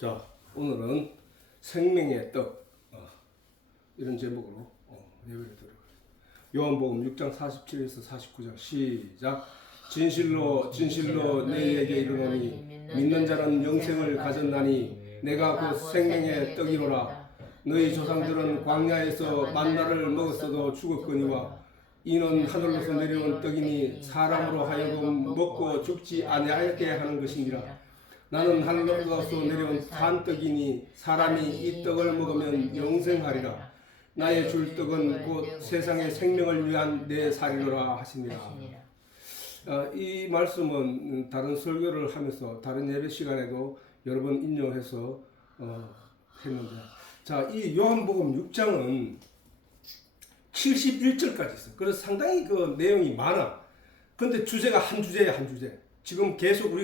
자, 오늘은 생명의 떡 이런 제목으로 예배를 드려요. 요한복음 6장 47에서 49장 시작. 진실로 진실로 너희에게 이르노니 믿는 자는 영생을 가졌나니 내가 그 생명의 떡이로라. 너희 조상들은 광야에서 만나를 먹었어도 죽었거니와 이는 하늘로서 내려온 떡이니 사람으로 하여금 먹고 죽지 아니하게 하는 것이니라. 나는 하늘로서 내려온 산 떡이니 사람이 이 떡을 먹으면 영생하리라. 나의 줄 떡은 곧 세상의 생명을 위한 내 살이로라 하시니라. 이 말씀은 다른 설교를 하면서 다른 예배 시간에도 여러 번 인용해서 했는데, 자, 이 요한복음 6장은 71절까지 있어. 그래서 상당히 그 내용이 많아. 근데 주제가 한 주제야, 한 주제. 지금 계속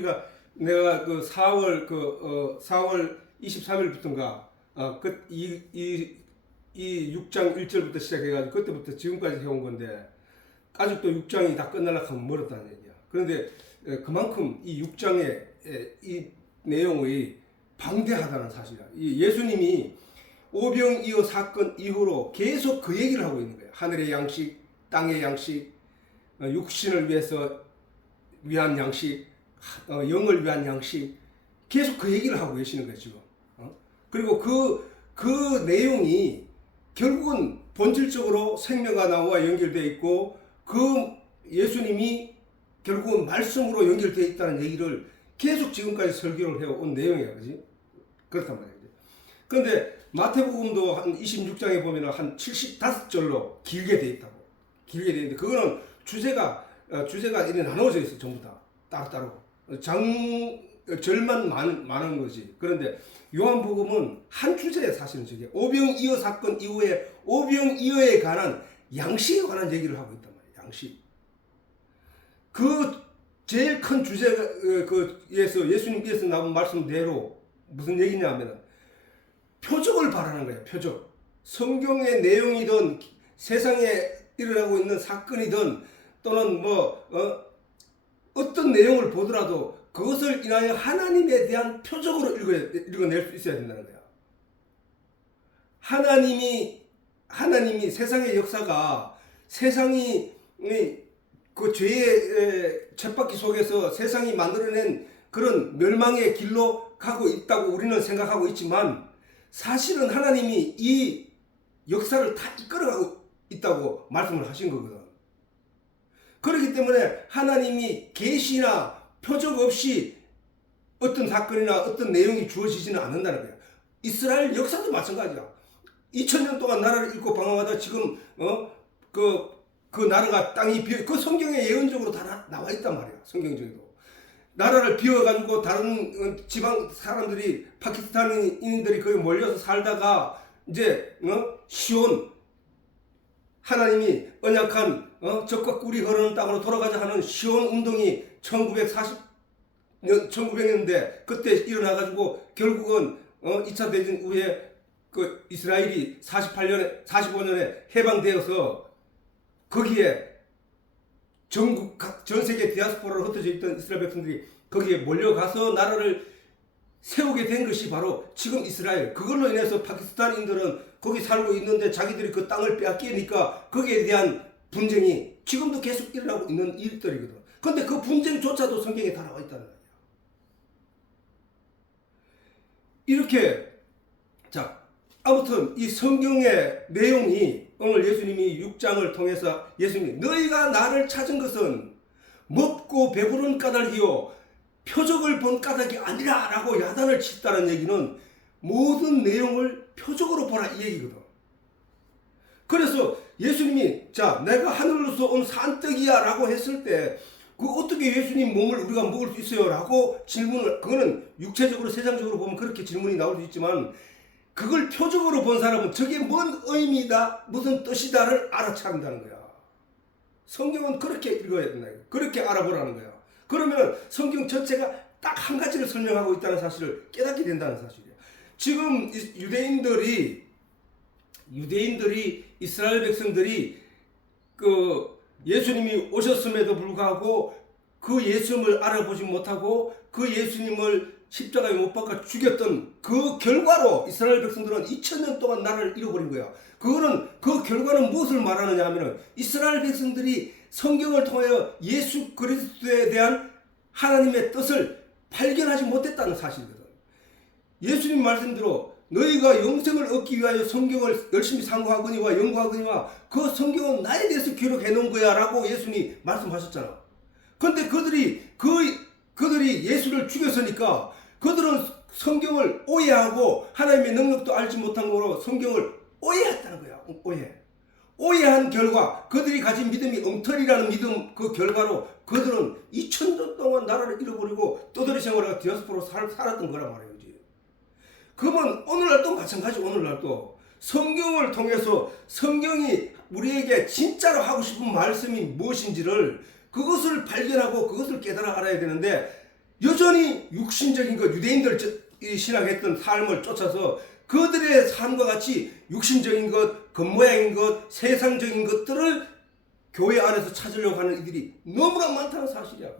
내가 그 4월 23일부터인가 이 6장 1절부터 시작해가지고 그때부터 지금까지 해온 건데 아직도 6장이 다 끝나려고 하면 멀었다는 얘기야. 그런데 그만큼 이 6장의 이 내용이 방대하다는 사실이야. 이 예수님이 오병이어 사건 이후로 계속 그 얘기를 하고 있는 거야. 하늘의 양식, 땅의 양식, 육신을 위한 양식, 영을 위한 양식, 계속 그 얘기를 하고 계시는 거예요, 지금. 그리고 그 내용이 결국은 본질적으로 생명과 나와 연결되어 있고, 그 예수님이 결국은 말씀으로 연결되어 있다는 얘기를 계속 지금까지 설교를 해온 내용이야, 그지? 그렇단 말이야. 그런데 마태복음도 한 26장에 보면 한 75절로 길게 되어 있다고. 길게 되어 있는데, 그거는 주제가 이렇게 나눠져 있어, 전부 다. 따로따로. 절만 많은 거지. 그런데 요한복음은 한 주제에 사실은 저게 오병이어 사건 이후에 오병이어에 관한 양식에 관한 얘기를 하고 있단 말이에요. 양식. 그 제일 큰 주제가 예수님께서 나온 말씀대로 무슨 얘기냐면은 표적을 바라는 거예요. 표적. 성경의 내용이든 세상에 일어나고 있는 사건이든 또는 어떤 내용을 보더라도 그것을 인하여 하나님에 대한 표적으로 읽어낼 수 있어야 된다는 거야. 하나님이 세상의 역사가 세상이 그 죄의 쳇바퀴 속에서 세상이 만들어낸 그런 멸망의 길로 가고 있다고 우리는 생각하고 있지만 사실은 하나님이 이 역사를 다 이끌어가고 있다고 말씀을 하신 거거든. 그렇기 때문에 하나님이 계시나 표적 없이 어떤 사건이나 어떤 내용이 주어지지는 않는다는 거야. 이스라엘 역사도 마찬가지야. 2000년 동안 나라를 잃고 방황하다 지금 그 나라가 땅이 그 성경에 예언적으로 다 나와 있단 말이야. 성경적으로. 나라를 비워가지고 다른 지방 사람들이 파키스탄인들이 거기 몰려서 살다가 이제 시온 하나님이 언약한 적과 꿀이 흐르는 땅으로 돌아가자 하는 시온 운동이 1900년대 그때 일어나가지고 결국은 2차 대전 후에 그 이스라엘이 45년에 해방되어서 거기에 전 세계 디아스포라로 흩어져 있던 이스라엘 백성들이 거기에 몰려가서 나라를 세우게 된 것이 바로 지금 이스라엘. 그걸로 인해서 파키스탄인들은 거기 살고 있는데 자기들이 그 땅을 빼앗기니까 거기에 대한 분쟁이 지금도 계속 일어나고 있는 일들이거든. 그런데 그 분쟁조차도 성경에 다 나와 있다는 거예요. 이렇게 자, 아무튼 이 성경의 내용이 오늘 예수님이 6장을 통해서 예수님이 너희가 나를 찾은 것은 먹고 배부른 까닭이요 표적을 본 까닭이 아니라 라고 야단을 쳤다는 얘기는 모든 내용을 표적으로 보라 이 얘기거든. 그래서 예수님이 자 내가 하늘로서 온 산떡이야 라고 했을 때 그 어떻게 예수님 몸을 우리가 먹을 수 있어요 라고 질문을, 그거는 육체적으로 세상적으로 보면 그렇게 질문이 나올 수 있지만 그걸 표적으로 본 사람은 저게 뭔 의미다 무슨 뜻이다를 알아차린다는 거야. 성경은 그렇게 읽어야 된다. 그렇게 알아보라는 거야. 그러면 성경 전체가 딱 한 가지를 설명하고 있다는 사실을 깨닫게 된다는 사실이야. 지금 유대인들이 이스라엘 백성들이 그 예수님이 오셨음에도 불구하고 그 예수님을 알아보지 못하고 그 예수님을 십자가에 못 박아 죽였던 그 결과로 이스라엘 백성들은 2000년 동안 나라를 잃어버린 거야. 그 결과는 무엇을 말하느냐 하면은 이스라엘 백성들이 성경을 통하여 예수 그리스도에 대한 하나님의 뜻을 발견하지 못했다는 사실이거든. 예수님 말씀대로 너희가 영생을 얻기 위하여 성경을 열심히 상고하거니와 연구하거니와 그 성경은 나에 대해서 기록해 놓은 거야 라고 예수님이 말씀하셨잖아. 그런데 그들이 예수를 죽였으니까 그들은 성경을 오해하고 하나님의 능력도 알지 못한 거로 성경을 오해했다는 거야. 오해한 결과 그들이 가진 믿음이 엉터리라는 믿음 그 결과로 그들은 2000년 동안 나라를 잃어버리고 떠돌이 생활하고 디아스포라로 살았던 거란 말이에요. 그러면 오늘날도 마찬가지. 오늘날도 성경을 통해서 성경이 우리에게 진짜로 하고 싶은 말씀이 무엇인지를 그것을 발견하고 그것을 깨달아 알아야 되는데 여전히 육신적인 것, 유대인들이 신앙했던 삶을 쫓아서 그들의 삶과 같이 육신적인 것, 겉모양인 것, 세상적인 것들을 교회 안에서 찾으려고 하는 이들이 너무나 많다는 사실이야.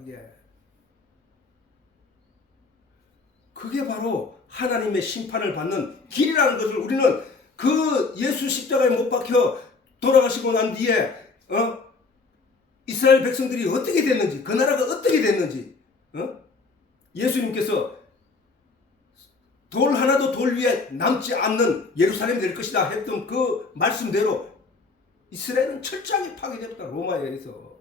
그게 바로 하나님의 심판을 받는 길이라는 것을 우리는 그 예수 십자가에 못 박혀 돌아가시고 난 뒤에 이스라엘 백성들이 어떻게 됐는지, 그 나라가 어떻게 됐는지, 예수님께서 돌 하나도 돌 위에 남지 않는 예루살렘이 될 것이다 했던 그 말씀대로 이스라엘은 철저하게 파괴됐다. 로마에 의해서.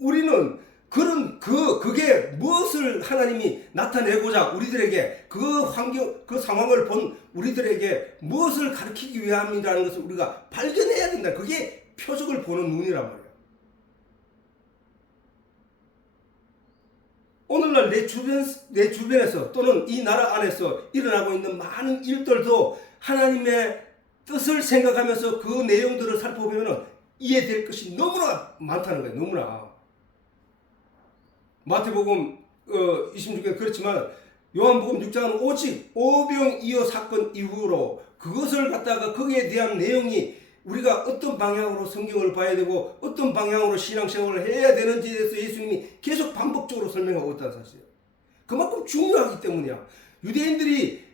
우리는 그게 무엇을 하나님이 나타내고자 우리들에게 그 환경, 그 상황을 본 우리들에게 무엇을 가르치기 위함이라는 것을 우리가 발견해야 된다. 그게 표적을 보는 눈이란 말이야. 오늘날 내 주변에서 또는 이 나라 안에서 일어나고 있는 많은 일들도 하나님의 뜻을 생각하면서 그 내용들을 살펴보면 이해될 것이 너무나 많다는 거예요. 너무나. 마태복음 26에 그렇지만 요한복음 6장은 오직 오병이어 사건 이후로 그것을 갖다가 거기에 대한 내용이 우리가 어떤 방향으로 성경을 봐야 되고 어떤 방향으로 신앙생활을 해야 되는지에 대해서 예수님이 계속 반복적으로 설명하고 있다는 사실이에요. 그만큼 중요하기 때문이야. 유대인들이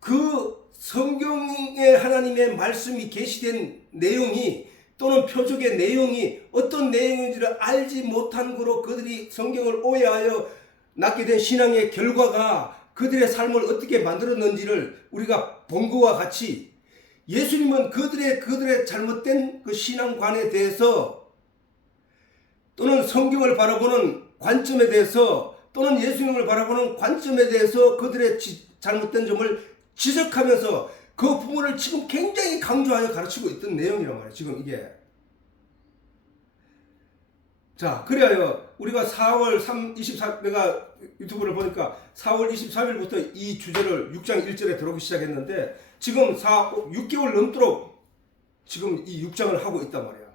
그 성경에 하나님의 말씀이 계시된 내용이 또는 표적의 내용이 어떤 내용인지를 알지 못한 거로 그들이 성경을 오해하여 낳게 된 신앙의 결과가 그들의 삶을 어떻게 만들었는지를 우리가 본 것과 같이 예수님은 그들의 잘못된 그 신앙관에 대해서 또는 성경을 바라보는 관점에 대해서 또는 예수님을 바라보는 관점에 대해서 그들의 잘못된 점을 지적하면서 그 부분을 지금 굉장히 강조하여 가르치고 있던 내용이란 말이에요. 지금 이게. 자, 그래야 우리가 4월 24일 내가 유튜브를 보니까 4월 23일부터 이 주제를 6장 1절에 들어오기 시작했는데 지금 6개월 넘도록 지금 이 6장을 하고 있단 말이야.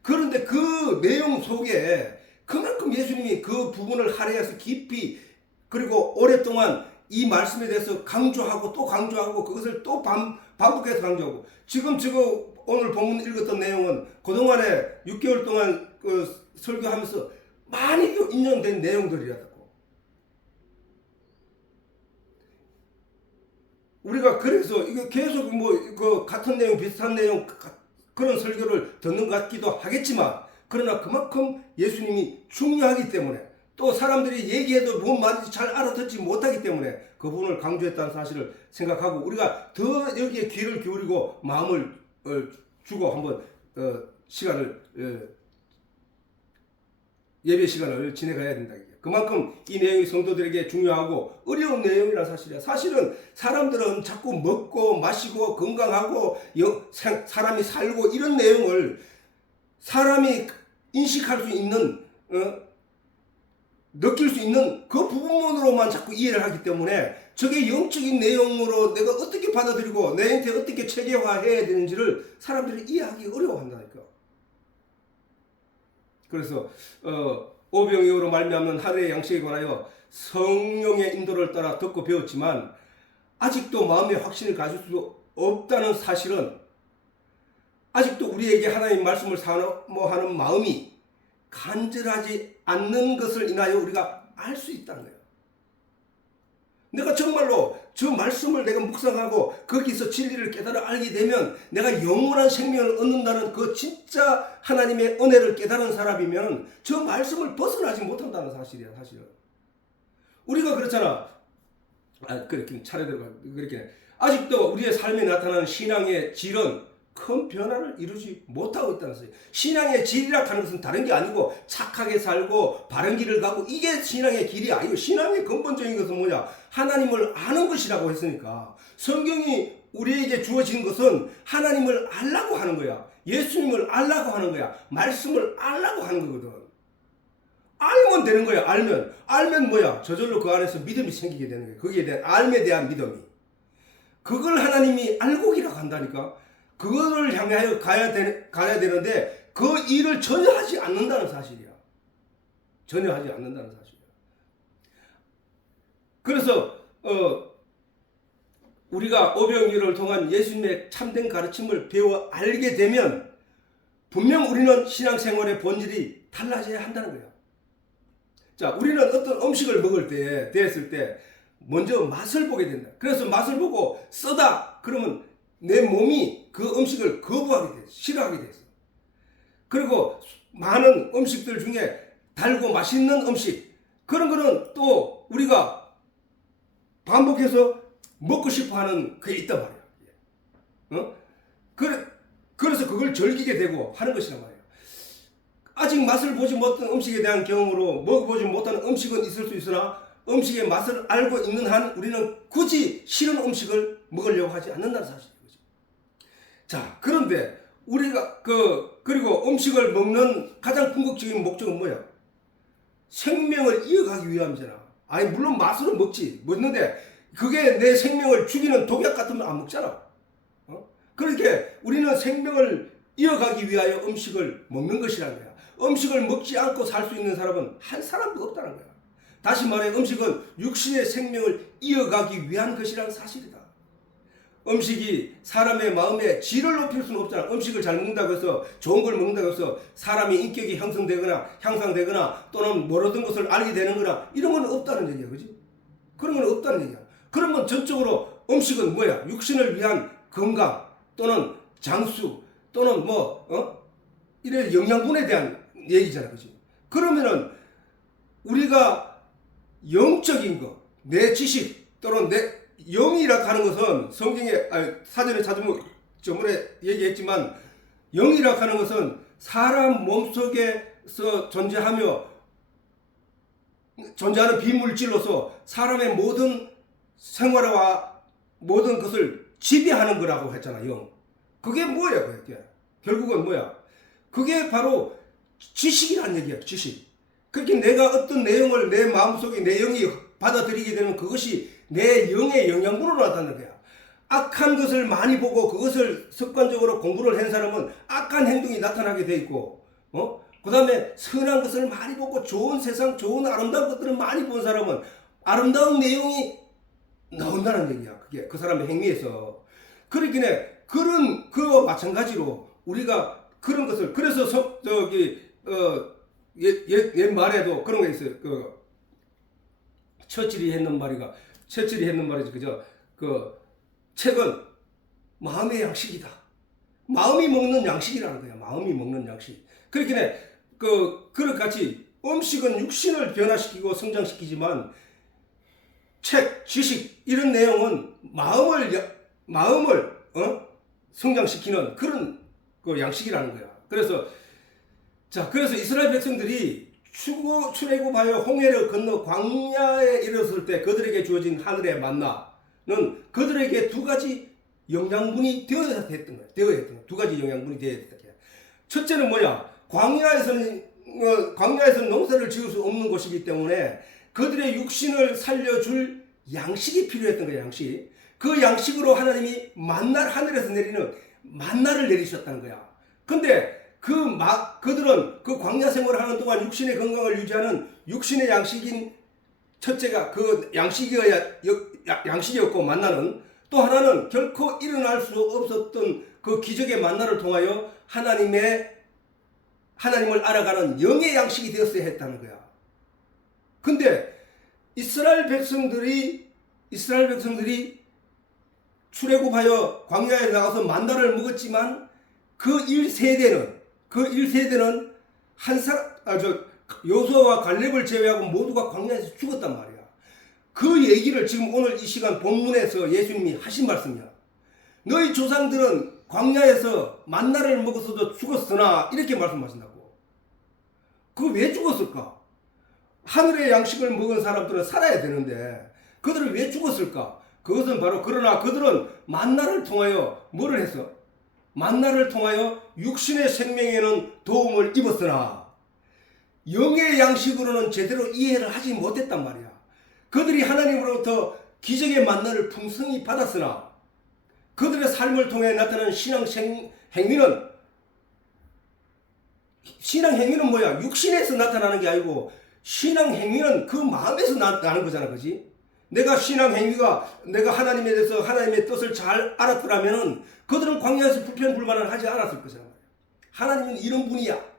그런데 그 내용 속에 그만큼 예수님이 그 부분을 할애해서 깊이 그리고 오랫동안 이 말씀에 대해서 강조하고 또 강조하고 그것을 또 반복해서 강조하고 지금 오늘 본문 읽었던 내용은 그동안에 6개월 동안 그 설교하면서 많이 인용된 내용들이라고. 우리가 그래서 이거 계속 그 같은 내용 비슷한 내용 그런 설교를 듣는 것 같기도 하겠지만 그러나 그만큼 예수님이 중요하기 때문에 또 사람들이 얘기해도 뭔 말인지 잘 알아듣지 못하기 때문에 그 부분을 강조했다는 사실을 생각하고 우리가 더 여기에 귀를 기울이고 마음을 주고 한번 시간을 예배 시간을 지내가야 된다. 그만큼 이 내용이 성도들에게 중요하고 어려운 내용이라는 사실이야. 사실은 사람들은 자꾸 먹고 마시고 건강하고 사람이 살고 이런 내용을 사람이 인식할 수 있는 느낄 수 있는 그 부분으로만 자꾸 이해를 하기 때문에 저게 영적인 내용으로 내가 어떻게 받아들이고 내한테 어떻게 체계화해야 되는지를 사람들이 이해하기 어려워한다니까. 그래서 오병이어로 말미암는 하루의 양식에 관하여 성령의 인도를 따라 듣고 배웠지만 아직도 마음의 확신을 가질 수 없다는 사실은 아직도 우리에게 하나님 말씀을 사모하는 마음이 간절하지 않는 것을 인하여 우리가 알 수 있다는 거예요. 내가 정말로 저 말씀을 내가 묵상하고 거기서 진리를 깨달아 알게 되면 내가 영원한 생명을 얻는다는 그 진짜 하나님의 은혜를 깨달은 사람이면 저 말씀을 벗어나지 못한다는 사실이야, 사실은. 우리가 그렇잖아. 그렇게 차례대로 그렇게 아직도 우리의 삶에 나타나는 신앙의 질은 큰 변화를 이루지 못하고 있다는 거예요. 신앙의 질이라 하는 것은 다른 게 아니고 착하게 살고 바른 길을 가고 이게 신앙의 길이 아니고 신앙의 근본적인 것은 뭐냐? 하나님을 아는 것이라고 했으니까 성경이 우리에게 주어진 것은 하나님을 알라고 하는 거야. 예수님을 알라고 하는 거야. 말씀을 알라고 하는 거거든. 알면 되는 거야. 알면 뭐야? 저절로 그 안에서 믿음이 생기게 되는 거야. 거기에 대한 알에 대한 믿음이. 그걸 하나님이 알고기라고 한다니까. 그거를 향하여 가야 되는데 그 일을 전혀 하지 않는다는 사실이야. 전혀 하지 않는다는 사실이야. 그래서 우리가 오병이어를 통한 예수님의 참된 가르침을 배워 알게 되면 분명 우리는 신앙생활의 본질이 달라져야 한다는 거예요. 자, 우리는 어떤 음식을 먹을 때 됐을 때 먼저 맛을 보게 된다. 그래서 맛을 보고 쓰다 그러면 내 몸이 그 음식을 거부하게 돼, 싫어하게 됐어. 그리고 많은 음식들 중에 달고 맛있는 음식 그런 거는 또 우리가 반복해서 먹고 싶어하는 그게 있단 말이야. 그래서 그걸 즐기게 되고 하는 것이란 말이야. 아직 맛을 보지 못한 음식에 대한 경험으로 먹어보지 못하는 음식은 있을 수 있으나 음식의 맛을 알고 있는 한 우리는 굳이 싫은 음식을 먹으려고 하지 않는다는 사실이죠. 자, 그런데 우리가 그리고 음식을 먹는 가장 궁극적인 목적은 뭐야? 생명을 이어가기 위함이잖아. 아니 물론 맛으로 먹는데 그게 내 생명을 죽이는 독약 같으면 안 먹잖아. 그러니까 우리는 생명을 이어가기 위하여 음식을 먹는 것이라는 거야. 음식을 먹지 않고 살 수 있는 사람은 한 사람도 없다는 거야. 다시 말해 음식은 육신의 생명을 이어가기 위한 것이라는 사실이다. 음식이 사람의 마음의 질을 높일 수는 없잖아. 음식을 잘 먹는다고 해서 좋은 걸 먹는다고 해서 사람의 인격이 향상되거나 또는 모르던 것을 알게 되는 거나 이런 건 없다는 얘기야. 그지? 그런 건 없다는 얘기야. 그러면 전적으로 음식은 뭐야? 육신을 위한 건강 또는 장수 또는 이런 영양분에 대한 얘기잖아. 그지? 그러면은 우리가 영적인 거, 내 지식 또는 내 영이라 하는 것은 성경에 사전에 찾으면 저번에 얘기했지만 영이라 하는 것은 사람 몸속에서 존재하는 비물질로서 사람의 모든 생활과 모든 것을 지배하는 거라고 했잖아. 영. 그게 뭐야? 그게 결국은 뭐야? 그게 바로 지식이란 얘기야. 지식. 그렇게 내가 어떤 내용을 내 마음속에 내 영이 받아들이게 되면 그것이 내 영의 영양분으로 나타나는 거야. 악한 것을 많이 보고 그것을 습관적으로 공부를 한 사람은 악한 행동이 나타나게 돼 있고, 그 다음에 선한 것을 많이 보고 좋은 세상, 좋은 아름다운 것들을 많이 본 사람은 아름다운 내용이 나온다는 얘기야. 그게 그 사람의 행위에서. 그렇기에 그와 마찬가지로 우리가 그런 것을 그래서 옛 말에도 그런 게 있어요. 처칠이 했는 말이지. 그죠? 책은 마음의 양식이다. 마음이 먹는 양식이라는 거야. 마음이 먹는 양식. 그렇게 그렇같이 음식은 육신을 변화시키고 성장시키지만 책, 지식 이런 내용은 마음을 성장시키는 그런 양식이라는 거야. 그래서 이스라엘 백성들이 출애굽하여 홍해를 건너 광야에 이르렀을 때 그들에게 주어진 하늘의 만나는 그들에게 두 가지 영양분이 되어야 했던 거야. 두 가지 영양분이 되어야 했던 거야. 첫째는 뭐야? 광야에서는 농사를 지을 수 없는 곳이기 때문에 그들의 육신을 살려줄 양식이 필요했던 거야. 양식. 그 양식으로 하나님이 하늘에서 내리는 만나를 내리셨다는 거야. 근데 그들은 그 광야 생활을 하는 동안 육신의 건강을 유지하는 육신의 양식인 첫째가 그 양식이었고 만나는 또 하나는 결코 일어날 수 없었던 그 기적의 만나를 통하여 하나님의 하나님을 알아가는 영의 양식이 되었어야 했다는 거야. 근데 이스라엘 백성들이 출애굽하여 광야에 나가서 만나를 먹었지만 그 1세대는 여호수아와 갈렙을 제외하고 모두가 광야에서 죽었단 말이야. 그 얘기를 지금 오늘 이 시간 본문에서 예수님이 하신 말씀이야. 너희 조상들은 광야에서 만나를 먹어서도 죽었으나 이렇게 말씀하신다고. 그 왜 죽었을까? 하늘의 양식을 먹은 사람들은 살아야 되는데 그들은 왜 죽었을까? 그것은 바로 그러나 그들은 만나를 통하여 뭐를 했어? 만나를 통하여 육신의 생명에는 도움을 입었으나 영의 양식으로는 제대로 이해를 하지 못했단 말이야. 그들이 하나님으로부터 기적의 만나를 풍성히 받았으나 그들의 삶을 통해 나타나는 신앙 행위는 뭐야? 육신에서 나타나는 게 아니고 신앙 행위는 그 마음에서 나는 거잖아. 그지? 내가 신앙 행위가 내가 하나님에 대해서 하나님의 뜻을 잘 알았더라면은 그들은 광야에서 불평불만을 하지 않았을 거잖아. 하나님은 이런 분이야.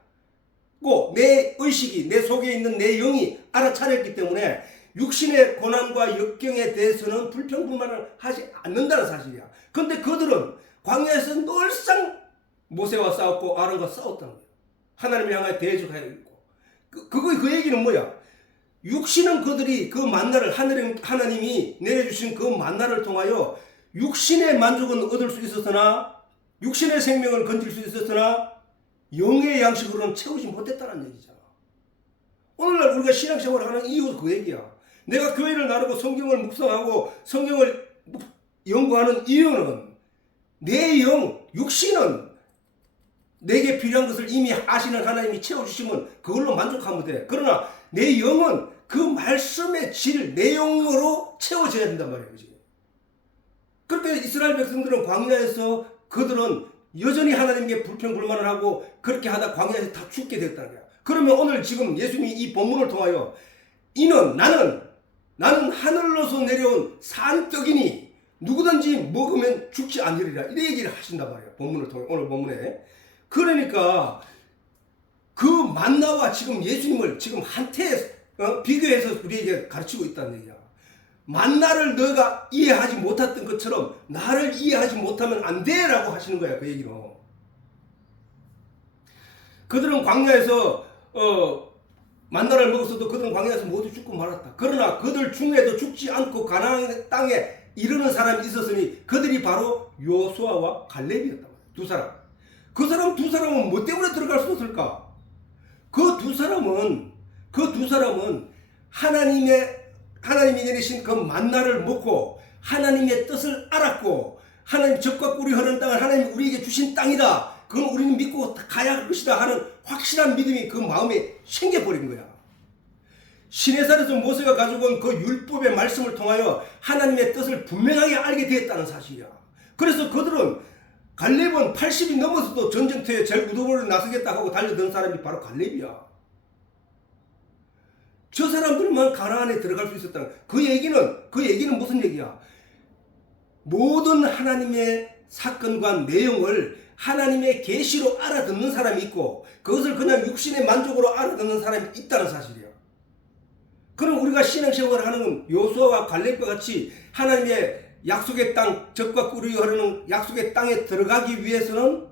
꼭 내 의식이 내 속에 있는 내 영이 알아차렸기 때문에 육신의 고난과 역경에 대해서는 불평불만을 하지 않는다는 사실이야. 근데 그들은 광야에서 늘상 모세와 싸웠고 아론과 싸웠다는 거야. 하나님을 향하여 대적하여 있고. 그 얘기는 뭐야? 육신은 그들이 그 만나를 하나님이 내려주신 그 만나를 통하여 육신의 만족은 얻을 수 있었으나 육신의 생명을 건질 수 있었으나 영의 양식으로는 채우지 못했다는 얘기잖아. 오늘날 우리가 신앙생활을 하는 이유가 그 얘기야. 내가 교회를 나누고 성경을 묵상하고 성경을 연구하는 이유는 내 영, 육신은 내게 필요한 것을 이미 아시는 하나님이 채워주시면 그걸로 만족하면 돼. 그러나 내 영은 그 말씀의 질, 내용으로 채워져야 된단 말이에요. 그렇게 이스라엘 백성들은 광야에서 그들은 여전히 하나님께 불평불만을 하고 그렇게 하다 광야에서 다 죽게 됐다는 거야. 그러면 오늘 지금 예수님이 이 본문을 통하여 나는 하늘로서 내려온 산떡이니 누구든지 먹으면 죽지 않으리라 이 얘기를 하신단 말이야. 본문을 통해 오늘 본문에. 그러니까 그 만나와 지금 예수님을 지금 한테 비교해서 우리에게 가르치고 있다는 얘기야. 만나를 너가 이해하지 못했던 것처럼 나를 이해하지 못하면 안 돼라고 하시는 거야. 그 얘기는. 그들은 광야에서 만나를 먹었어도 그들은 광야에서 모두 죽고 말았다. 그러나 그들 중에도 죽지 않고 가나안 땅에 이르는 사람이 있었으니 그들이 바로 여호수아와 갈렙이었다. 두 사람. 그 사람 두 사람은 뭐 때문에 들어갈 수 없을까? 그 두 사람은 하나님이 내리신 그 만나를 먹고 하나님의 뜻을 알았고 하나님 적과 꿀이 흐르는 땅을 하나님이 우리에게 주신 땅이다. 그건 우리는 믿고 가야 할 것이다 하는 확실한 믿음이 그 마음에 생겨버린 거야. 시내산에서 모세가 가지고 온 그 율법의 말씀을 통하여 하나님의 뜻을 분명하게 알게 되었다는 사실이야. 그래서 그들은 갈렙은 80이 넘어서도 전쟁터에 제일 무도보를 나서겠다 하고 달려든 사람이 바로 갈렙이야. 저 사람들만 가나안에 들어갈 수 있었다는 거야. 그 얘기는 무슨 얘기야? 모든 하나님의 사건과 내용을 하나님의 계시로 알아듣는 사람이 있고 그것을 그냥 육신의 만족으로 알아듣는 사람이 있다는 사실이야. 그럼 우리가 신앙생활을 하는 건 여호수아와 갈렙과 같이 하나님의 약속의 땅, 젖과 꿀이 흐르는 약속의 땅에 들어가기 위해서는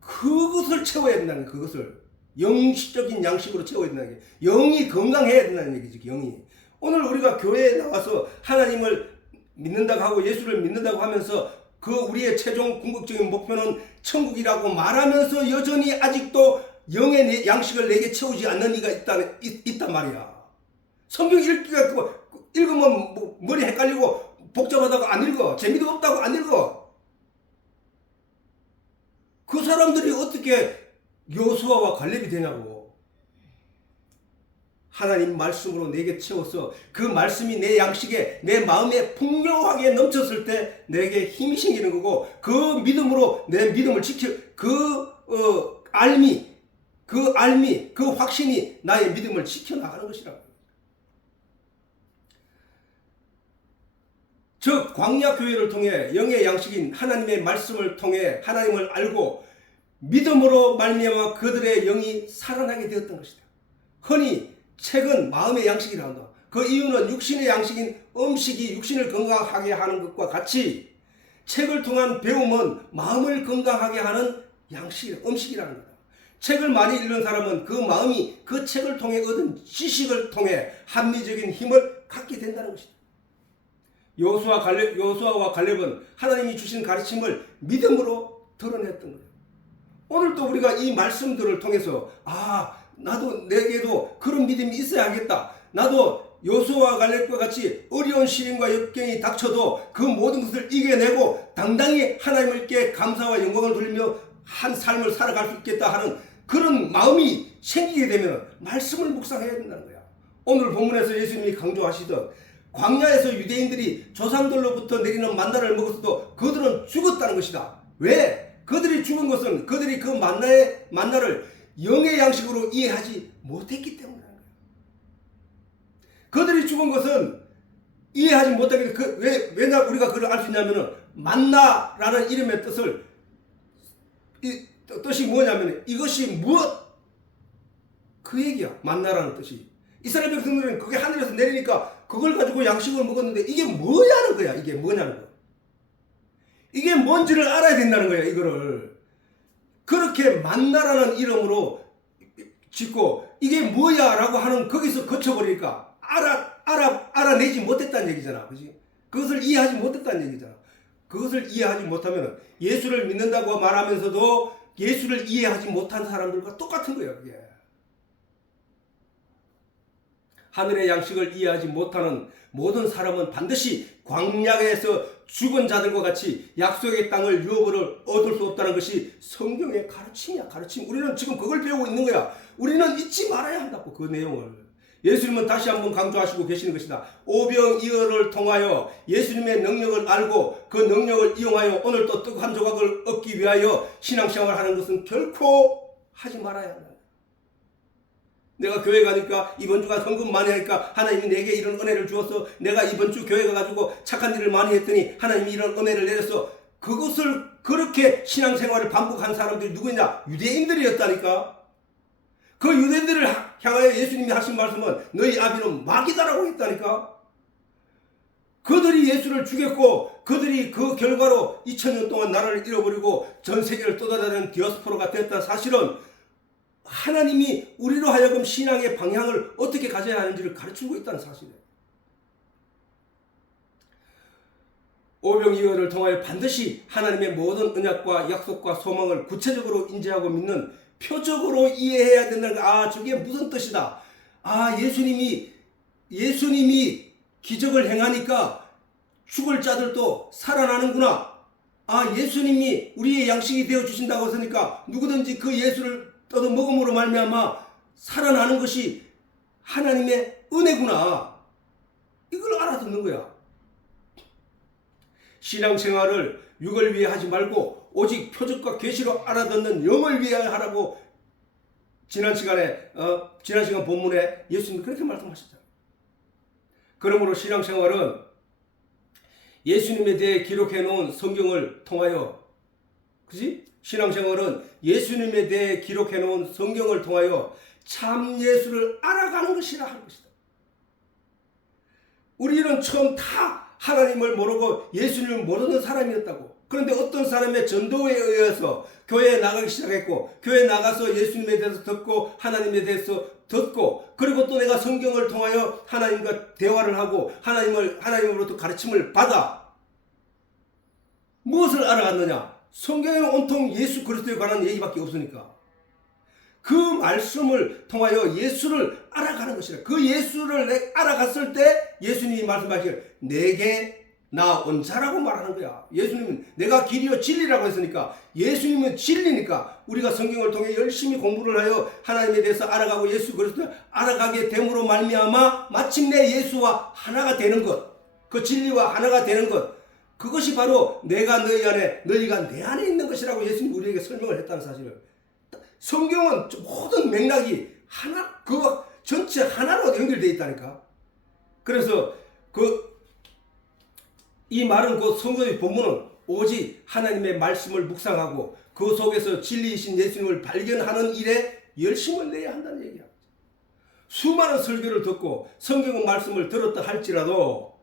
그것을 채워야 된다는 거예요. 그것을 영식적인 양식으로 채워야 된다는 게 영이 건강해야 된다는 얘기지. 영이. 오늘 우리가 교회에 나와서 하나님을 믿는다고 하고 예수를 믿는다고 하면서 그 우리의 최종 궁극적인 목표는 천국이라고 말하면서 여전히 아직도 영의 양식을 내게 채우지 않는 이가 있단 말이야. 성경 읽으면 뭐 머리 헷갈리고 복잡하다고 안 읽어. 재미도 없다고 안 읽어. 그 사람들이 어떻게 여호수아와 갈렙이 되냐고. 하나님 말씀으로 내게 채워서 그 말씀이 내 양식에 내 마음에 풍요하게 넘쳤을 때 내게 힘이 생기는 거고 그 믿음으로 내 믿음을 지켜 그 확신이 나의 믿음을 지켜나가는 것이라고. 즉 광야 교회를 통해 영의 양식인 하나님의 말씀을 통해 하나님을 알고 믿음으로 말미암아 그들의 영이 살아나게 되었던 것이다. 흔히 책은 마음의 양식이라 한다. 그 이유는 육신의 양식인 음식이 육신을 건강하게 하는 것과 같이 책을 통한 배움은 마음을 건강하게 하는 음식이라는 거다. 책을 많이 읽는 사람은 그 마음이 그 책을 통해 얻은 지식을 통해 합리적인 힘을 갖게 된다는 것이다. 여호수아와 갈렙은 하나님이 주신 가르침을 믿음으로 드러냈던 거예요. 오늘도 우리가 이 말씀들을 통해서 내게도 그런 믿음이 있어야겠다. 나도 여호수아와 갈렙과 같이 어려운 시련과 역경이 닥쳐도 그 모든 것을 이겨내고 당당히 하나님께 감사와 영광을 돌리며 한 삶을 살아갈 수 있겠다 하는 그런 마음이 생기게 되면 말씀을 묵상해야 된다는 거야. 오늘 본문에서 예수님이 강조하시던 광야에서 유대인들이 조상들로부터 내리는 만나를 먹었어도 그들은 죽었다는 것이다. 왜? 그들이 죽은 것은 그들이 그 만나를 영의 양식으로 이해하지 못했기 때문이라는 거예요. 그들이 죽은 것은 이해하지 못하기 때문에 왜냐 우리가 그걸 알 수 있냐면은 만나라는 이름의 뜻이 뭐냐면 이것이 무엇? 그 얘기야. 만나라는 뜻이. 이스라엘 백성들은 그게 하늘에서 내리니까 그걸 가지고 양식을 먹었는데 이게 뭐냐는 거야. 이게 뭐냐는 거야. 이게 뭔지를 알아야 된다는 거야. 이거를 그렇게 만나라는 이름으로 짓고 이게 뭐야 라고 하는 거기서 거쳐버리니까 알아내지 못했다는 얘기잖아. 그지? 그것을 이해하지 못했다는 얘기잖아. 그것을 이해하지 못하면 예수를 믿는다고 말하면서도 예수를 이해하지 못한 사람들과 똑같은 거예요. 그게. 하늘의 양식을 이해하지 못하는 모든 사람은 반드시 광야에서 죽은 자들과 같이 약속의 땅을 유업을 얻을 수 없다는 것이 성경의 가르침이야. 가르침. 우리는 지금 그걸 배우고 있는 거야. 우리는 잊지 말아야 한다고 그 내용을. 예수님은 다시 한번 강조하시고 계시는 것이다. 오병이어를 통하여 예수님의 능력을 알고 그 능력을 이용하여 오늘 또 떡 한 조각을 얻기 위하여 신앙생활을 하는 것은 결코 하지 말아야 한다. 내가 교회 가니까 이번 주가 헌금 많이 하니까 하나님이 내게 이런 은혜를 주어서 내가 이번 주 교회 가가지고 착한 일을 많이 했더니 하나님이 이런 은혜를 내렸어. 그것을 그렇게 신앙생활을 반복한 사람들이 누구냐? 유대인들이었다니까. 그 유대인들을 향하여 예수님이 하신 말씀은 너희 아비는 마귀다라고 했다니까. 그들이 예수를 죽였고 그들이 그 결과로 2000년 동안 나라를 잃어버리고 전 세계를 떠돌아다니는 디아스포라가 되었다는 사실은 하나님이 우리로 하여금 신앙의 방향을 어떻게 가져야 하는지를 가르치고 있다는 사실이에요. 오병이어를 통하여 반드시 하나님의 모든 언약과 약속과 소망을 구체적으로 인지하고 믿는 표적으로 이해해야 된다는 거. 저게 무슨 뜻이다. 예수님이 기적을 행하니까 죽을 자들도 살아나는구나. 예수님이 우리의 양식이 되어 주신다고 했으니까 누구든지 그 예수를 떠도 먹음으로 말미암아 살아나는 것이 하나님의 은혜구나. 이걸 알아듣는 거야. 신앙생활을 육을 위해 하지 말고 오직 표적과 계시로 알아듣는 영을 위해 하라고 지난 시간 본문에 예수님이 그렇게 말씀하셨잖아요. 그러므로 신앙생활은 예수님에 대해 기록해 놓은 성경을 통하여, 그지? 신앙생활은 예수님에 대해 기록해 놓은 성경을 통하여 참 예수를 알아가는 것이라 할 것이다. 우리는 처음 다 하나님을 모르고 예수님을 모르는 사람이었다고. 그런데 어떤 사람의 전도에 의해서 교회에 나가기 시작했고 교회에 나가서 예수님에 대해서 듣고 하나님에 대해서 듣고 그리고 또 내가 성경을 통하여 하나님과 대화를 하고 하나님으로부터 가르침을 받아 무엇을 알아갔느냐? 성경에는 온통 예수 그리스도에 관한 얘기밖에 없으니까 그 말씀을 통하여 예수를 알아가는 것이라. 그 예수를 알아갔을 때 예수님이 말씀하시길 내게 나온 자라고 말하는 거야. 예수님은 내가 길이요 진리라고 했으니까 예수님은 진리니까 우리가 성경을 통해 열심히 공부를 하여 하나님에 대해서 알아가고 예수 그리스도를 알아가게 됨으로 말미암아 마침내 예수와 하나가 되는 것, 그 진리와 하나가 되는 것, 그것이 바로 내가 너희 안에 너희가 내 안에 있는 것이라고 예수님이 우리에게 설명을 했다는 사실을. 성경은 모든 맥락이 하나, 그 전체 하나로 연결되어 있다니까. 그래서 이 말은 그 성경의 본문은 오직 하나님의 말씀을 묵상하고 그 속에서 진리이신 예수님을 발견하는 일에 열심을 내야 한다는 얘기야. 수많은 설교를 듣고 성경 말씀을 들었다 할지라도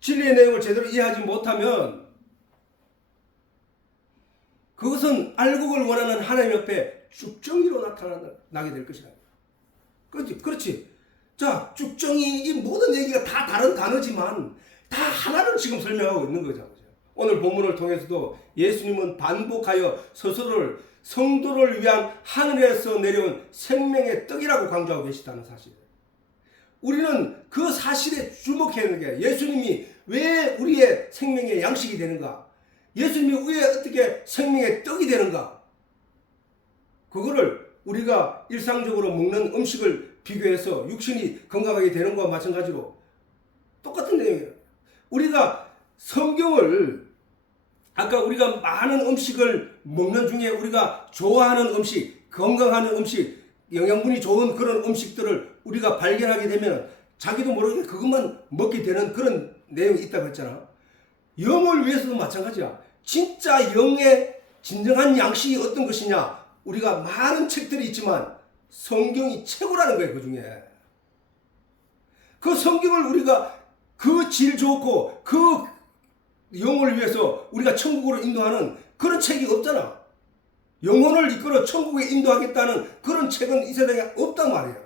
진리의 내용을 제대로 이해하지 못하면 그것은 알곡을 원하는 하나님 옆에 쭉정이로 나타나게 될 것이다. 그렇지. 자, 쭉정이, 이 모든 얘기가 다 다른 단어지만 다 하나를 지금 설명하고 있는 거죠. 오늘 본문을 통해서도 예수님은 반복하여 스스로를 성도를 위한 하늘에서 내려온 생명의 떡이라고 강조하고 계시다는 사실. 우리는 그 사실에 주목해야 하는 게 예수님이 왜 우리의 생명의 양식이 되는가? 예수님이 왜 어떻게 생명의 떡이 되는가? 그거를 우리가 일상적으로 먹는 음식을 비교해서 육신이 건강하게 되는 것과 마찬가지로 똑같은 내용이에요. 우리가 성경을 아까 우리가 많은 음식을 먹는 중에 우리가 좋아하는 음식, 건강한 음식, 영양분이 좋은 그런 음식들을 우리가 발견하게 되면 자기도 모르게 그것만 먹게 되는 그런 내용이 있다고 했잖아. 영을 위해서도 마찬가지야. 진짜 영의 진정한 양식이 어떤 것이냐? 우리가 많은 책들이 있지만 성경이 최고라는 거예요. 그 중에 그 성경을 우리가 그 질 좋고 그 영혼을 위해서 우리가 천국으로 인도하는 그런 책이 없잖아. 영혼을 이끌어 천국에 인도하겠다는 그런 책은 이 세상에 없단 말이야.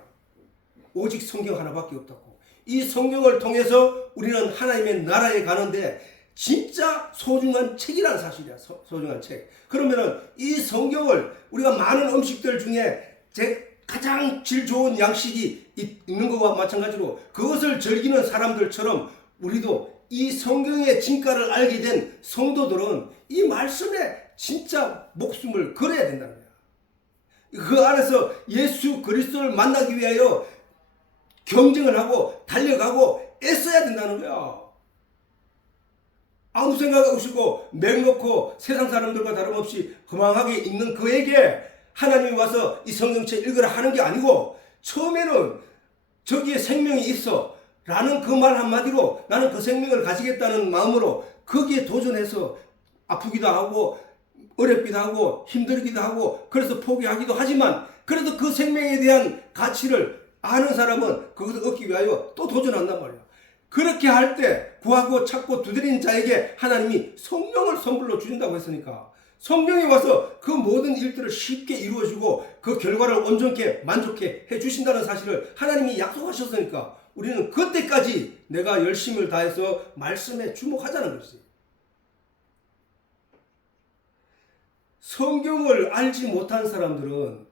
오직 성경 하나밖에 없다고. 이 성경을 통해서 우리는 하나님의 나라에 가는데 진짜 소중한 책이라는 사실이야. 소중한 책. 그러면은 이 성경을 우리가 많은 음식들 중에 가장 질 좋은 양식이 있는 것과 마찬가지로 그것을 즐기는 사람들처럼 우리도 이 성경의 진가를 알게 된 성도들은 이 말씀에 진짜 목숨을 걸어야 된다는 거야. 그 안에서 예수 그리스도를 만나기 위하여 경쟁을 하고 달려가고 애써야 된다는 거야. 아무 생각 없이고 맹놓고 세상 사람들과 다름없이 허망하게 있는 그에게 하나님이 와서 이 성경책 읽으라 하는 게 아니고 처음에는 저기에 생명이 있어 라는 그 말 한마디로 나는 그 생명을 가지겠다는 마음으로 거기에 도전해서 아프기도 하고 어렵기도 하고 힘들기도 하고 그래서 포기하기도 하지만 그래도 그 생명에 대한 가치를 아는 사람은 그것을 얻기 위하여 또 도전한단 말이야. 그렇게 할 때 구하고 찾고 두드리는 자에게 하나님이 성령을 선물로 주신다고 했으니까 성령이 와서 그 모든 일들을 쉽게 이루어주고 그 결과를 온전케 만족해 해주신다는 사실을 하나님이 약속하셨으니까 우리는 그때까지 내가 열심을 다해서 말씀에 주목하자는 것이지. 성경을 알지 못한 사람들은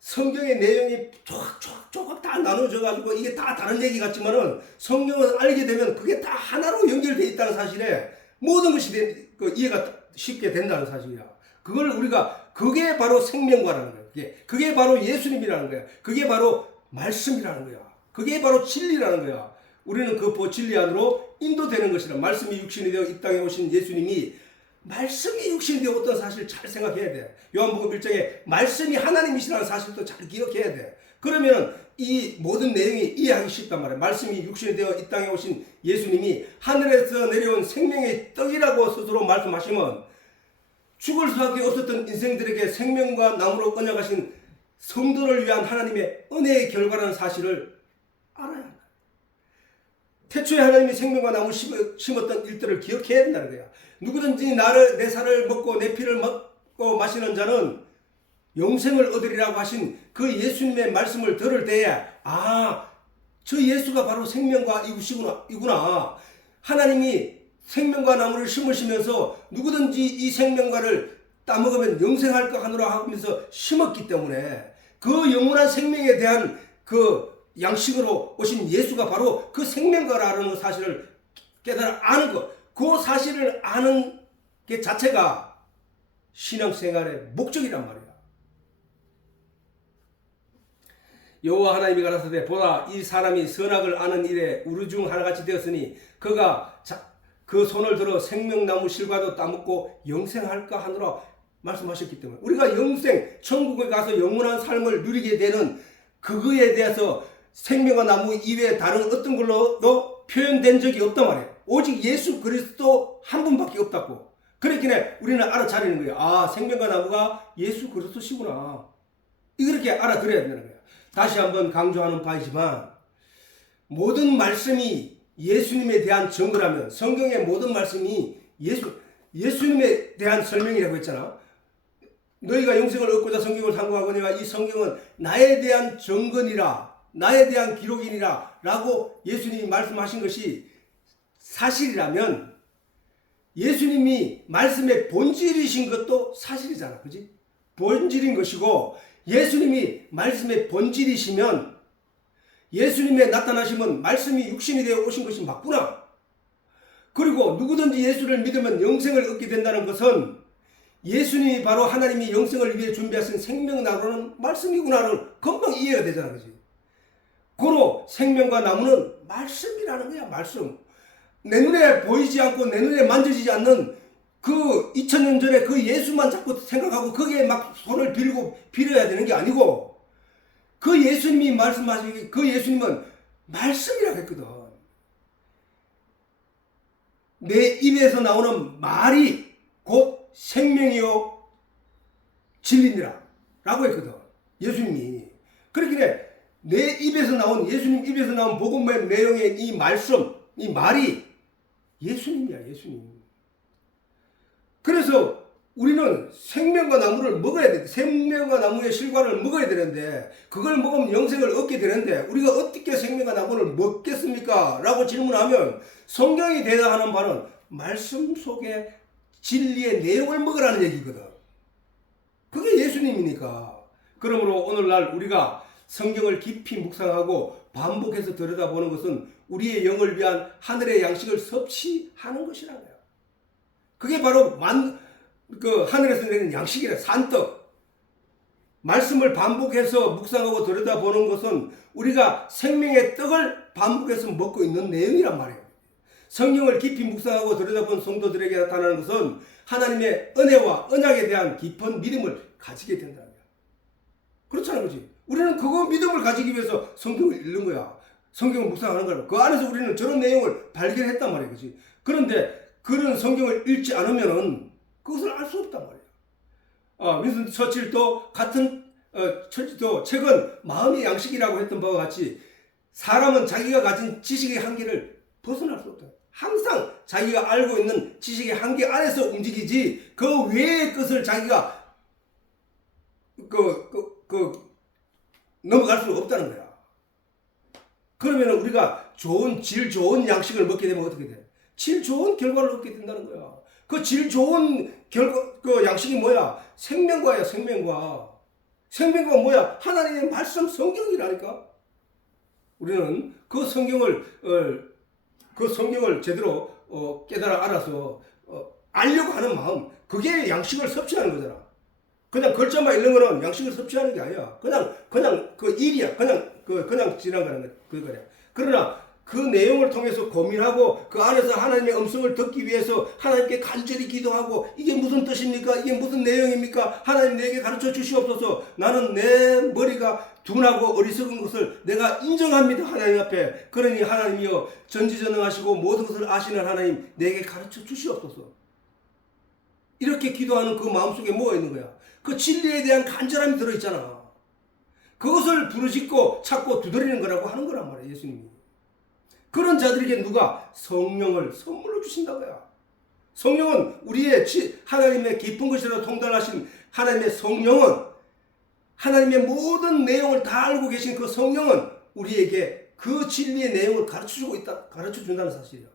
성경의 내용이 조각 다 나눠져가지고 이게 다 다른 얘기 같지만은 성경을 알게 되면 그게 다 하나로 연결되어 있다는 사실에 모든 것이 이해가 쉽게 된다는 사실이야. 그걸 우리가 그게 바로 생명과라는 거야. 그게 바로 예수님이라는 거야. 그게 바로 말씀이라는 거야. 그게 바로 진리라는 거야. 우리는 그 진리 안으로 인도되는 것이라. 말씀이 육신이 되어 이 땅에 오신 예수님이 말씀이 육신이 되어 어떤 사실 잘 생각해야 돼. 요한복음 1장에 말씀이 하나님이시라는 사실도 잘 기억해야 돼. 그러면 이 모든 내용이 이해하기 쉽단 말이야. 말씀이 육신이 되어 이 땅에 오신 예수님이 하늘에서 내려온 생명의 떡이라고 스스로 말씀하시면 죽을 수밖에 없었던 인생들에게 생명과 나무로 언약하신 성도를 위한 하나님의 은혜의 결과라는 사실을 알아야 한다. 태초에 하나님이 생명과 나무 심었던 일들을 기억해야 된다는 거야. 누구든지 내 살을 먹고 내 피를 먹고 마시는 자는 영생을 얻으리라고 하신 그 예수님의 말씀을 들을 때에 저 예수가 바로 생명과 이구나. 하나님이 생명과 나무를 심으시면서 누구든지 이 생명과를 따먹으면 영생할까 하노라 하면서 심었기 때문에 그 영원한 생명에 대한 그 양식으로 오신 예수가 바로 그 생명과라는 사실을 깨달아 아는 것. 그 사실을 아는 게 자체가 신앙생활의 목적이란 말이야. 여호와 하나님이 가라사대 보라 이 사람이 선악을 아는 일에 우리 중 하나같이 되었으니 그가 그 손을 들어 생명나무 실과도 따먹고 영생할까 하노라 말씀하셨기 때문에 우리가 영생 천국에 가서 영원한 삶을 누리게 되는 그거에 대해서 생명과 나무 이외에 다른 어떤 걸로도 표현된 적이 없단 말이에요. 오직 예수 그리스도 한 분밖에 없다고. 그렇기에 우리는 알아차리는 거예요. 아, 생명과 나무가 예수 그리스도시구나. 이렇게 알아들어야 된다는 거예요. 다시 한번 강조하는 바이지만 모든 말씀이 예수님에 대한 증거라면, 성경의 모든 말씀이 예수님에 대한 설명이라고 했잖아. 너희가 영생을 얻고자 성경을 탐구하거니와 이 성경은 나에 대한 증거니라, 나에 대한 기록이니라 라고 예수님이 말씀하신 것이 사실이라면 예수님이 말씀의 본질이신 것도 사실이잖아. 그지? 본질인 것이고, 예수님이 말씀의 본질이시면 예수님의 나타나심은 말씀이 육신이 되어 오신 것이 맞구나. 그리고 누구든지 예수를 믿으면 영생을 얻게 된다는 것은 예수님이 바로 하나님이 영생을 위해 준비하신 생명나무는 말씀이구나를 금방 이해가 되잖아. 그지? 고로 생명과 나무는 말씀이라는 거야. 말씀. 내 눈에 보이지 않고 내 눈에 만져지지 않는 그 2000년 전에 그 예수만 자꾸 생각하고 거기에 막 손을 빌어야 되는 게 아니고, 그 예수님이 말씀하시기, 그 예수님은 말씀이라고 했거든. 내 입에서 나오는 말이 곧 생명이요 진리니라 라고 했거든, 예수님이. 그렇기에 내 입에서 나온, 예수님 입에서 나온 복음의 내용의 이 말씀, 이 말이 예수님이야, 예수님. 그래서 우리는 생명과 나무를 먹어야 돼. 생명과 나무의 실과를 먹어야 되는데, 그걸 먹으면 영생을 얻게 되는데, 우리가 어떻게 생명과 나무를 먹겠습니까? 라고 질문하면 성경이 대답하는 바는 말씀 속에 진리의 내용을 먹으라는 얘기거든. 그게 예수님이니까. 그러므로 오늘날 우리가 성경을 깊이 묵상하고 반복해서 들여다보는 것은 우리의 영을 위한 하늘의 양식을 섭취하는 것이라는 거야. 그게 바로 하늘에서 내리는 양식이라, 산떡. 말씀을 반복해서 묵상하고 들여다보는 것은 우리가 생명의 떡을 반복해서 먹고 있는 내용이란 말이에요. 성경을 깊이 묵상하고 들여다본 성도들에게 나타나는 것은 하나님의 은혜와 언약에 대한 깊은 믿음을 가지게 된다는 거야. 그렇잖아, 그렇지? 우리는 그거 믿음을 가지기 위해서 성경을 읽는 거야. 성경을 묵상하는 거야. 그 안에서 우리는 저런 내용을 발견했단 말이야, 그렇지? 그런데 그런 성경을 읽지 않으면은 그것을 알 수 없단 말이야. 윈스턴 처칠도 처칠도 책은 마음의 양식이라고 했던 바와 같이 사람은 자기가 가진 지식의 한계를 벗어날 수 없다. 항상 자기가 알고 있는 지식의 한계 안에서 움직이지 그 외의 것을 자기가 넘어갈 수가 없다는 거야. 그러면 우리가 질 좋은 양식을 먹게 되면 어떻게 돼? 질 좋은 결과를 얻게 된다는 거야. 그 질 좋은 양식이 뭐야? 생명과야, 생명과. 생명과 뭐야? 하나님의 말씀 성경이라니까. 우리는 그 성경을 제대로 깨달아 알아서 알려고 하는 마음, 그게 양식을 섭취하는 거잖아. 그냥 글자만 읽는 거는 양식을 섭취하는 게 아니야. 그냥 그 일이야. 그냥 지나가는 거야. 그러나 그 내용을 통해서 고민하고 그 안에서 하나님의 음성을 듣기 위해서 하나님께 간절히 기도하고, 이게 무슨 뜻입니까? 이게 무슨 내용입니까? 하나님 내게 가르쳐 주시옵소서. 나는 내 머리가 둔하고 어리석은 것을 내가 인정합니다, 하나님 앞에. 그러니 하나님이여 전지전능하시고 모든 것을 아시는 하나님, 내게 가르쳐 주시옵소서. 이렇게 기도하는 그 마음속에 뭐가 있는 거야? 그 진리에 대한 간절함이 들어있잖아. 그것을 부르짖고 찾고 두드리는 거라고 하는 거란 말이야, 예수님이. 그런 자들에게 누가 성령을 선물로 주신다고요. 성령은 우리의 하나님의 깊은 것이라 통달하신 하나님의 성령은, 하나님의 모든 내용을 다 알고 계신 그 성령은 우리에게 그 진리의 내용을 가르쳐 준다는 사실이에요.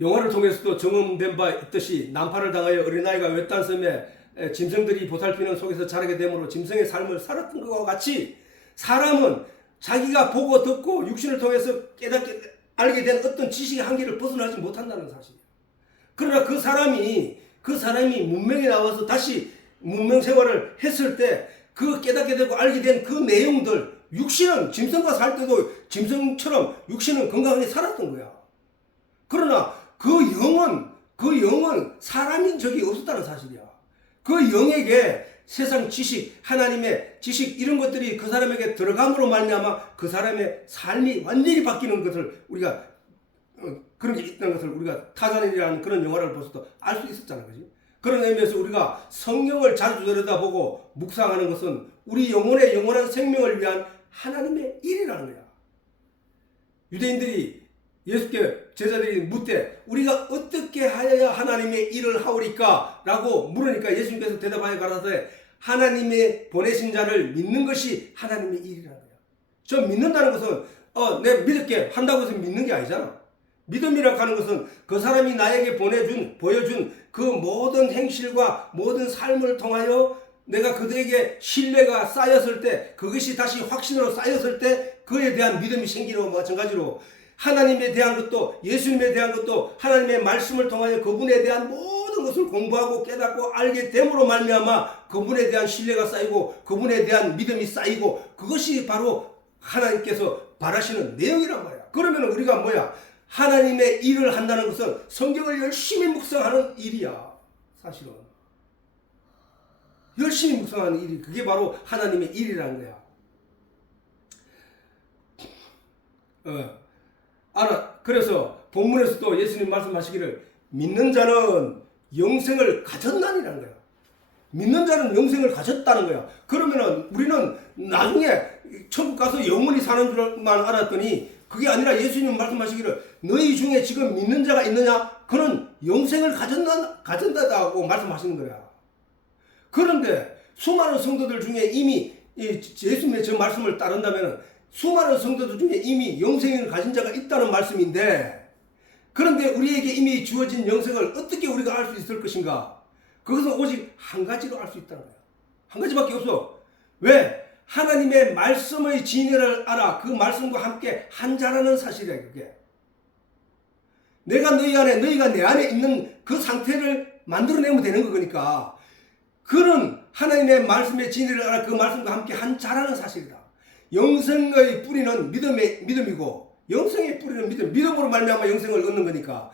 영화를 통해서도 경험된 바 있듯이 난파를 당하여 어린아이가 외딴 섬에 짐승들이 보살피는 속에서 자라게 되므로 짐승의 삶을 살았던 것과 같이 사람은 자기가 보고 듣고 육신을 통해서 깨닫게 알게 된 어떤 지식의 한계를 벗어나지 못한다는 사실이에요. 그러나 그 사람이 문명에 나와서 다시 문명 생활을 했을 때 그 깨닫게 되고 알게 된 그 내용들, 육신은 짐승과 살 때도 짐승처럼 육신은 건강하게 살았던 거야. 그러나 그 영은 사람인 적이 없었다는 사실이야. 그 영에게 세상 지식, 하나님의 지식 이런 것들이 그 사람에게 들어감으로 말미암아 그 사람의 삶이 완전히 바뀌는 것을 우리가 그런 게 있다는 것을 우리가 타자넬이라는 그런 영화를 보서도 알 수 있었잖아요. 그지? 그런 의미에서 우리가 성경을 자주 들여다보고 묵상하는 것은 우리 영혼의 영원한 생명을 위한 하나님의 일이라는 거야. 유대인들이 예수께 제자들이 묻되 우리가 어떻게 하여야 하나님의 일을 하오리까? 라고 물으니까 예수님께서 대답하여 가라사대 하나님의 보내신 자를 믿는 것이 하나님의 일이라는 거야. 저 믿는다는 것은 내 믿을게 한다고 해서 믿는 게 아니잖아. 믿음이라고 하는 것은 그 사람이 나에게 보여준 그 모든 행실과 모든 삶을 통하여 내가 그들에게 신뢰가 쌓였을 때 그것이 다시 확신으로 쌓였을 때 그에 대한 믿음이 생기는 것과 마찬가지로 하나님에 대한 것도 예수님에 대한 것도 하나님의 말씀을 통하여 그분에 대한 모든 것을 공부하고 깨닫고 알게 됨으로 말미암아 그분에 대한 신뢰가 쌓이고 그분에 대한 믿음이 쌓이고 그것이 바로 하나님께서 바라시는 내용이란 말이야. 그러면 우리가 뭐야? 하나님의 일을 한다는 것은 성경을 열심히 묵상하는 일이야. 사실은 열심히 묵상하는 일이 그게 바로 하나님의 일이라는 거야. 그래서 본문에서도 예수님 말씀하시기를 믿는 자는 영생을 가졌나니라는 거야. 믿는 자는 영생을 가졌다는 거야. 그러면은 우리는 나중에 천국 가서 영원히 사는 줄만 알았더니 그게 아니라 예수님 말씀하시기를 너희 중에 지금 믿는 자가 있느냐? 그는 영생을 가진다고 말씀하시는 거야. 그런데 수많은 성도들 중에 이미 예수님의 저 말씀을 따른다면 수많은 성도들 중에 이미 영생을 가진 자가 있다는 말씀인데 그런데 우리에게 이미 주어진 영생을 어떻게 우리가 알 수 있을 것인가? 그것은 오직 한 가지로 알 수 있다는 거야. 한 가지밖에 없어. 왜? 하나님의 말씀의 진리를 알아 그 말씀과 함께 한 자라는 사실이야. 그게 내가 너희 안에 너희가 내 안에 있는 그 상태를 만들어내면 되는 거니까 그는 하나님의 말씀의 진리를 알아 그 말씀과 함께 한 자라는 사실이다. 영생의 뿌리는 믿음이고 영생의 뿌리는 믿음으로 말미암아 영생을 얻는 거니까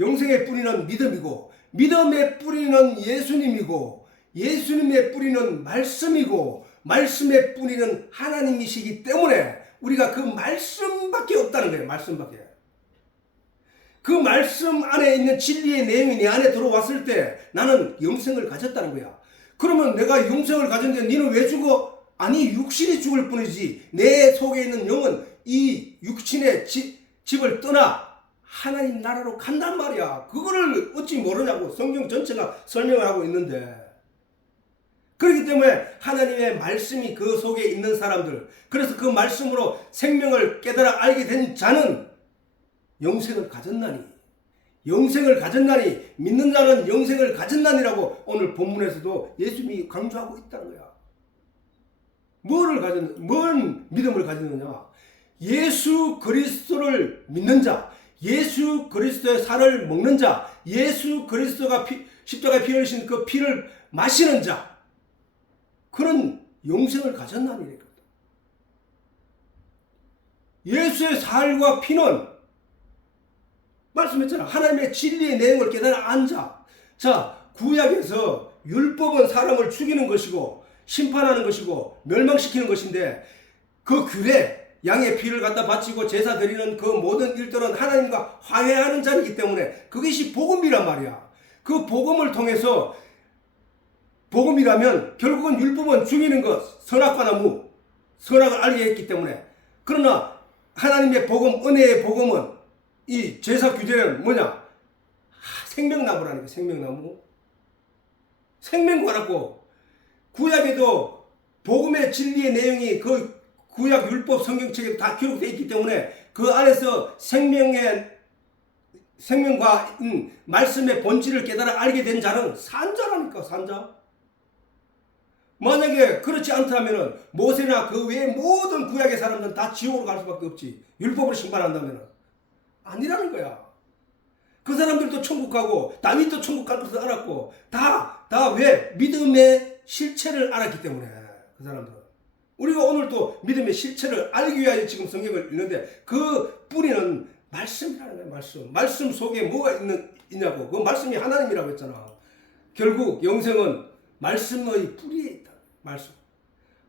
영생의 뿌리는 믿음이고 믿음의 뿌리는 예수님이고 예수님의 뿌리는 말씀이고 말씀의 뿌리는 하나님이시기 때문에 우리가 그 말씀밖에 없다는 거예요. 말씀밖에. 그 말씀 안에 있는 진리의 내용이 내 안에 들어왔을 때 나는 영생을 가졌다는 거야. 그러면 내가 영생을 가졌는데 너는 왜 죽어? 아니 육신이 죽을 뿐이지 내 속에 있는 영은 이 육신의 집을 떠나 하나님 나라로 간단 말이야. 그거를 어찌 모르냐고 성경 전체가 설명을 하고 있는데 그렇기 때문에 하나님의 말씀이 그 속에 있는 사람들 그래서 그 말씀으로 생명을 깨달아 알게 된 자는 영생을 가졌나니 믿는 자는 영생을 가졌나니라고 오늘 본문에서도 예수님이 강조하고 있다는 거야. 뭔 믿음을 가졌느냐? 예수 그리스도를 믿는 자, 예수 그리스도의 살을 먹는 자, 예수 그리스도가 십자가에 피 흘리신 그 피를 마시는 자, 그런 영생을 가졌나니. 예수의 살과 피는 말씀했잖아. 하나님의 진리의 내용을 깨달아 안 자. 자, 구약에서 율법은 사람을 죽이는 것이고 심판하는 것이고 멸망시키는 것인데 그 규례 양의 피를 갖다 바치고 제사 드리는 그 모든 일들은 하나님과 화해하는 자이기 때문에 그것이 복음이란 말이야. 그 복음을 통해서 복음이라면 결국은 율법은 죽이는 것, 선악과 나무, 선악을 알게 했기 때문에 그러나 하나님의 복음, 은혜의 복음은 이 제사 규제는 뭐냐? 생명나무라니까. 생명과라고. 구약에도 복음의 진리의 내용이 그 구약 율법 성경책에 다 기록되어 있기 때문에 그 안에서 생명과 말씀의 본질을 깨달아 알게 된 자는 산자라니까. 산자. 만약에 그렇지 않다면 모세나 그 외의 모든 구약의 사람들은 다 지옥으로 갈 수밖에 없지. 율법으로 심판한다면 아니라는 거야. 그 사람들도 천국 가고 다윗도 천국 갈 것을 알았고 다 왜? 믿음의 실체를 알았기 때문에. 그 사람들은 우리가 오늘 또 믿음의 실체를 알기 위하여 지금 성경을 읽는데 그 뿌리는 말씀이라는 거야. 말씀 속에 뭐가 있냐고. 그 말씀이 하나님이라고 했잖아. 결국 영생은 말씀의 뿌리에 있다. 말씀.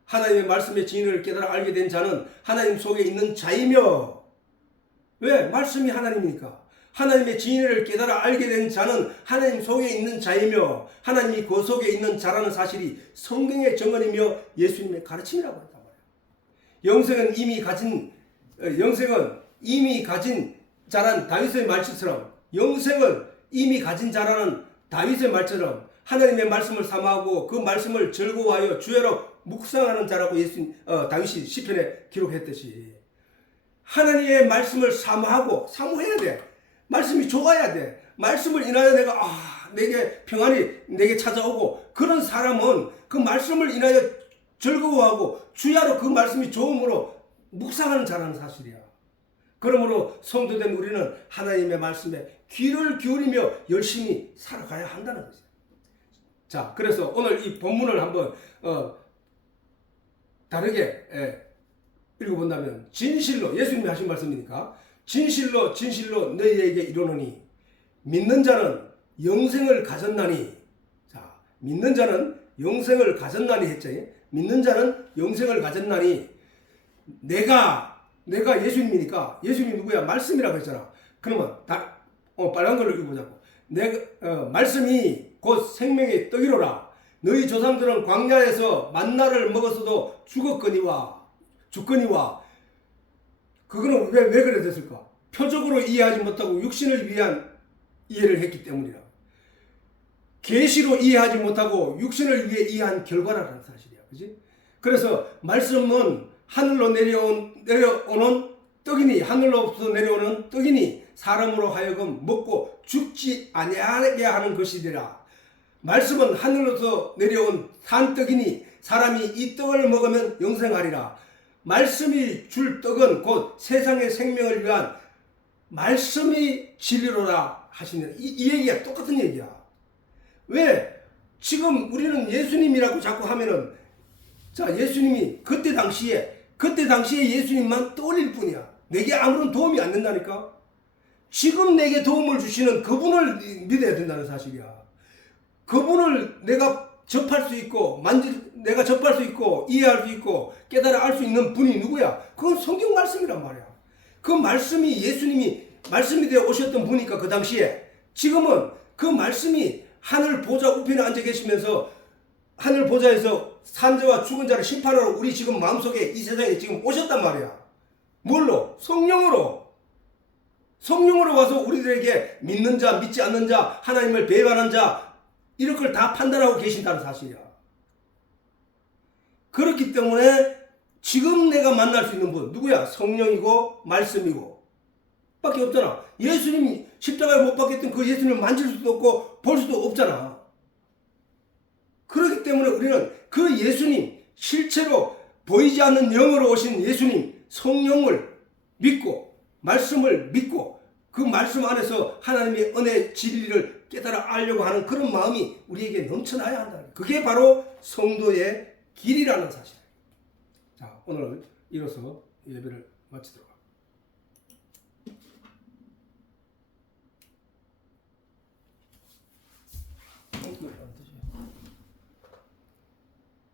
하나님의 말씀의 진리를 깨달아 알게 된 자는 하나님 속에 있는 자이며, 왜? 말씀이 하나님이니까. 하나님의 진리를 깨달아 알게 된 자는 하나님 속에 있는 자이며 하나님이 그 속에 있는 자라는 사실이 성경의 증언이며 예수님의 가르침이라고 했단 말이에요. 영생은 이미 가진 자란 다윗의 말씀처럼, 영생을 이미 가진 자라는 다윗의 말처럼 하나님의 말씀을 사모하고 그 말씀을 즐거워하여 주야로 묵상하는 자라고 다윗이 시편에 기록했듯이, 하나님의 말씀을 사모해야 돼. 말씀이 좋아야 돼. 말씀을 인하여 내게 평안이 내게 찾아오고, 그런 사람은 그 말씀을 인하여 즐거워하고 주야로 그 말씀이 좋음으로 묵상하는 자라는 사실이야. 그러므로 성도된 우리는 하나님의 말씀에 귀를 기울이며 열심히 살아가야 한다는 거죠. 자, 그래서 오늘 이 본문을 한번 다르게 읽어본다면, 진실로, 예수님이 하신 말씀이니까, 진실로 너희에게 이르노니 믿는 자는 영생을 가졌나니. 자, 믿는 자는 영생을 가졌나니 했죠. 믿는 자는 영생을 가졌나니. 내가 예수님이니까, 예수님이 누구야? 말씀이라고 했잖아. 그러면 빨간 걸로 읽어보자고. 말씀이 곧 생명의 떡이로라. 너희 조상들은 광야에서 만나를 먹었어도 죽거니와. 그거는 왜 그래 됐을까? 표적으로 이해하지 못하고 육신을 위한 이해를 했기 때문이라. 계시로 이해하지 못하고 육신을 위해 이해한 결과라는 사실이야. 그지? 그래서 말씀은 하늘로 내려오는 떡이니, 하늘로부터 내려오는 떡이니 사람으로 하여금 먹고 죽지 아니하게 하는 것이니라. 말씀은 하늘로서 내려온 산떡이니 사람이 이 떡을 먹으면 영생하리라. 말씀이 줄 떡은 곧 세상의 생명을 위한 말씀이 진리로라 하시는 이 얘기가 똑같은 얘기야. 왜? 지금 우리는 예수님이라고 자꾸 하면은, 자, 예수님이 그때 당시에 예수님만 떠올릴 뿐이야. 내게 아무런 도움이 안 된다니까. 지금 내게 도움을 주시는 그분을 믿어야 된다는 사실이야. 그분을 내가 접할 수 있고 이해할 수 있고 깨달아 알 수 있는 분이 누구야? 그건 성경 말씀이란 말이야. 그 말씀이 예수님이 말씀이 되어 오셨던 분이니까 그 당시에, 지금은 그 말씀이 하늘 보좌 우편에 앉아 계시면서 하늘 보좌에서 산자와 죽은 자를 심판하러 우리 지금 마음속에 이 세상에 지금 오셨단 말이야. 뭘로? 성령으로 와서 우리들에게 믿는 자, 믿지 않는 자, 하나님을 배반한 자, 이런 걸 다 판단하고 계신다는 사실이야. 그렇기 때문에 지금 내가 만날 수 있는 분 누구야? 성령이고 말씀이고 밖에 없잖아. 예수님이 십자가에 못 박혔던 그 예수님을 만질 수도 없고 볼 수도 없잖아. 그렇기 때문에 우리는 그 예수님, 실체로 보이지 않는 영으로 오신 예수님, 성령을 믿고 말씀을 믿고 그 말씀 안에서 하나님의 은혜 진리를 깨달아 알려고 하는 그런 마음이 우리에게 넘쳐나야 한다. 그게 바로 성도의 길이라는 사실. 자, 오늘 이로써 예배를 마치도록 하겠습니다.